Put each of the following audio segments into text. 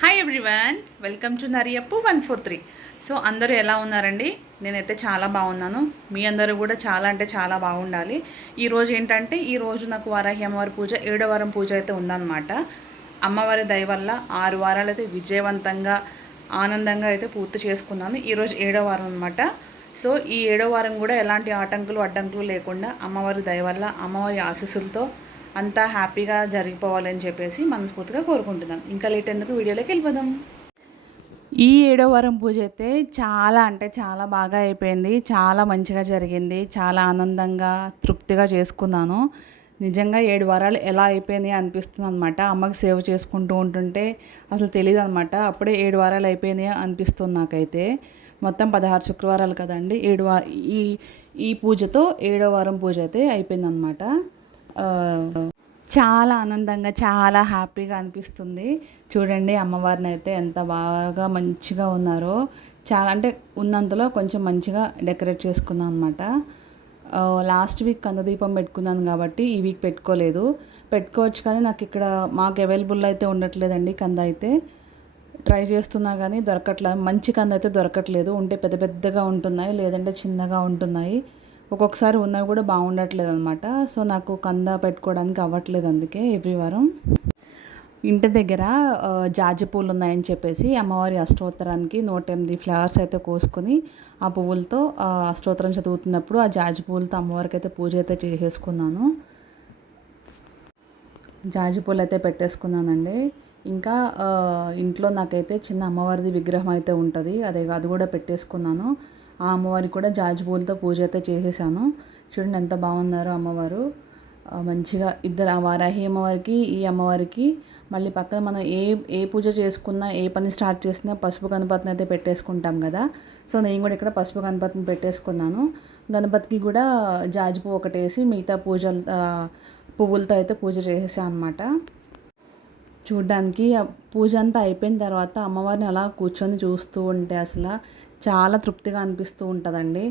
Hi everyone welcome to నరియప్పు one four three so అందరూ ఎలా ఉన్నారండి? నేనైతే చాలా బాగున్నాను. మీ అందరూ కూడా చాలా అంటే చాలా బాగుండాలి. ఈరోజు ఏంటంటే ఈరోజు నాకు వారాహి అమ్మవారి పూజ ఏడో వారం పూజ అయితే ఉందన్నమాట. అమ్మవారి దయ వల్ల ఆరు వారాలు అయితే విజయవంతంగా ఆనందంగా అయితే పూర్తి చేసుకున్నాను. ఈరోజు ఏడో వారం అనమాట సో ఈ ఏడో వారం కూడా ఎలాంటి ఆటంకులు అడ్డంకులు లేకుండా అమ్మవారి దయ వల్ల అమ్మవారి ఆశీస్సులతో అంతా హ్యాపీగా జరిగిపోవాలని చెప్పేసి మనస్ఫూర్తిగా కోరుకుంటున్నాను. ఇంకా లేట్ ఎందుకు? వీడియోలోకి వెళ్ళిపోదాం. ఈ ఏడో వారం పూజ అయితే చాలా అంటే చాలా బాగా అయిపోయింది. చాలా మంచిగా జరిగింది. చాలా ఆనందంగా తృప్తిగా చేసుకున్నాను. నిజంగా ఏడు వారాలు ఎలా అయిపోయింది అనిపిస్తుంది అనమాట అమ్మకి సేవ చేసుకుంటూ ఉంటుంటే అసలు తెలియదు అనమాట అప్పుడే ఏడు వారాలు అయిపోయింది అనిపిస్తుంది నాకైతే. మొత్తం పదహారు శుక్రవారాలు కదండి. ఏడు వా ఈ ఈ పూజతో ఏడో వారం పూజ అయితే అయిపోయిందనమాట చాలా ఆనందంగా చాలా హ్యాపీగా అనిపిస్తుంది. చూడండి అమ్మవారిని అయితే ఎంత బాగా మంచిగా ఉన్నారో. చాలా అంటే ఉన్నంతలో కొంచెం మంచిగా డెకరేట్ చేసుకున్నాను అనమాట లాస్ట్ వీక్ కందదీపం పెట్టుకున్నాను కాబట్టి ఈ వీక్ పెట్టుకోలేదు. పెట్టుకోవచ్చు కానీ నాకు ఇక్కడ మాకు అవైలబుల్ అయితే ఉండట్లేదండి కంద అయితే. ట్రై చేస్తున్నా కానీ దొరకట్లేదు మంచి కంద అయితే దొరకట్లేదు. ఉంటే పెద్ద పెద్దగా ఉంటున్నాయి లేదంటే చిన్నగా ఉంటున్నాయి. ఒక్కొక్కసారి ఉన్నవి కూడా బాగుండట్లేదు అనమాట సో నాకు కంద పెట్టుకోవడానికి అవ్వట్లేదు అందుకే ఎవ్రీ వారం. ఇంటి దగ్గర జాజి పూలు ఉన్నాయని చెప్పేసి అమ్మవారి అష్టోత్తరానికి నూట ఎనిమిది ఫ్లవర్స్ అయితే కోసుకొని ఆ పువ్వులతో అష్టోత్తరం చదువుతున్నప్పుడు ఆ జాజి పూలతో అమ్మవారికి అయితే పూజ అయితే చేసేసుకున్నాను. జాజి పూలు అయితే పెట్టేసుకున్నానండి. ఇంకా ఇంట్లో నాకైతే చిన్న అమ్మవారిది విగ్రహం అయితే ఉంటుంది. అదే అది కూడా పెట్టేసుకున్నాను. ఆ అమ్మవారికి కూడా జాజి పూలతో పూజ అయితే చేసేసాను. చూడండి ఎంత బాగున్నారో అమ్మవారు. మంచిగా ఇద్దరు ఆ వారాహి అమ్మవారికి ఈ అమ్మవారికి మళ్ళీ పక్కన మనం ఏ ఏ పూజ చేసుకున్నా ఏ పని స్టార్ట్ చేసినా పసుపు గణపతిని అయితే పెట్టేసుకుంటాం కదా. సో నేను కూడా ఇక్కడ పసుపు గణపతిని పెట్టేసుకున్నాను. గణపతికి కూడా జాజి పువ్వు ఒకటేసి మిగతా పూజలు పువ్వులతో అయితే పూజ చేసేసాను అనమాట చూడ్డానికి పూజ అంతా అయిపోయిన తర్వాత అమ్మవారిని అలా కూర్చొని చూస్తూ ఉంటే అసలు చాలా తృప్తిగా అనిపిస్తూ ఉంటుందండి.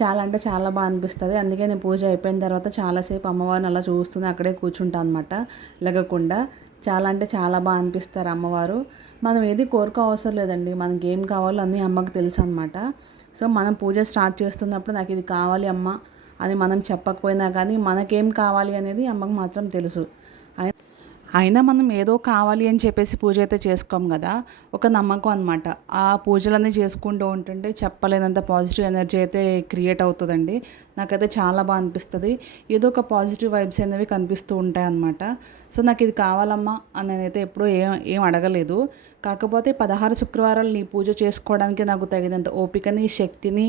చాలా అంటే చాలా బాగా అనిపిస్తుంది. అందుకే నేను పూజ అయిపోయిన తర్వాత చాలాసేపు అమ్మవారిని అలా చూస్తూనే అక్కడే కూర్చుంటాను అనమాట లెగకుండా చాలా అంటే చాలా బాగా అనిపిస్తారు అమ్మవారు. మనం ఏది కోరుకో అవసరం లేదండి. మనకి ఏం కావాలో అన్నీ అమ్మకి తెలుసు అనమాట సో మనం పూజ స్టార్ట్ చేస్తున్నప్పుడు నాకు ఇది కావాలి అమ్మ అని మనం చెప్పకపోయినా కానీ మనకేం కావాలి అనేది అమ్మకు మాత్రం తెలుసు. అయినా మనం ఏదో కావాలి అని చెప్పేసి పూజ అయితే చేసుకోం కదా ఒక నమ్మకం అనమాట ఆ పూజలన్నీ చేసుకుంటూ ఉంటుంటే చెప్పలేనంత పాజిటివ్ ఎనర్జీ అయితే క్రియేట్ అవుతుందండి. నాకైతే చాలా బాగా అనిపిస్తుంది. ఏదో ఒక పాజిటివ్ వైబ్స్ అనేవి కనిపిస్తూ ఉంటాయి అనమాట సో నాకు ఇది కావాలమ్మా అని నేనైతే ఎప్పుడూ ఏం ఏం అడగలేదు. కాకపోతే పదహారు శుక్రవారాలు నీ పూజ చేసుకోవడానికి నాకు తగినంత ఓపికని శక్తిని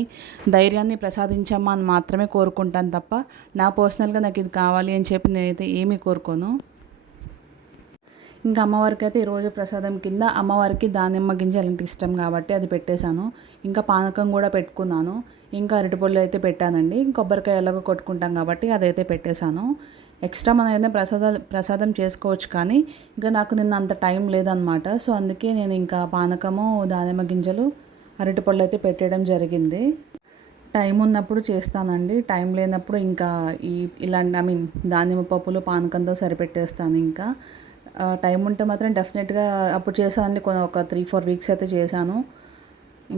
ధైర్యాన్ని ప్రసాదించమ్మా అని మాత్రమే కోరుకుంటాను తప్ప నా పర్సనల్గా నాకు ఇది కావాలి అని చెప్పి నేనైతే ఏమీ కోరుకోను. ఇంకా అమ్మవారికి అయితే ఈరోజు ప్రసాదం కింద అమ్మవారికి దానిమ్మ గింజ అలాంటి ఇష్టం కాబట్టి అది పెట్టేశాను. ఇంకా పానకం కూడా పెట్టుకున్నాను. ఇంకా అరటిపళ్ళు అయితే పెట్టానండి. కొబ్బరికాయ ఎలాగో కొట్టుకుంటాం కాబట్టి అదైతే పెట్టేశాను. ఎక్స్ట్రా మనం ఏదైనా ప్రసాదాలు ప్రసాదం చేసుకోవచ్చు కానీ ఇంకా నాకు నిన్న అంత టైం లేదనమాట సో అందుకే నేను ఇంకా పానకము దానిమ్మ గింజలు అరటిపళ్ళు అయితే పెట్టేయడం జరిగింది. టైం ఉన్నప్పుడు చేస్తానండి. టైం లేనప్పుడు ఇంకా ఈ ఇలాంటి ఐ మీన్ దానిమ్మ పప్పులు పానకంతో సరిపెట్టేస్తాను ఇంకా. టైం ఉంటే మాత్రం డెఫినెట్గా అప్పుడు చేశానండి కొన్ని ఒక త్రీ ఫోర్ వీక్స్ అయితే చేశాను.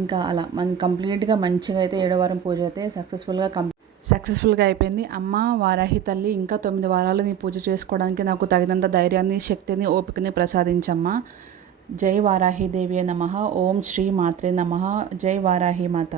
ఇంకా అలా మనం కంప్లీట్గా మంచిగా అయితే ఏడో వారం పూజ అయితే సక్సెస్ఫుల్గా కం సక్సెస్ఫుల్గా అయిపోయింది. అమ్మ వారాహి తల్లి ఇంకా తొమ్మిది వారాలు నీ పూజ చేసుకోవడానికి నాకు తగినంత ధైర్యాన్ని శక్తిని ఓపికని ప్రసాదించమ్మా. జై వారాహి దేవి నమ. ఓం శ్రీ మాత్రే నమ. జై వారాహి మాత.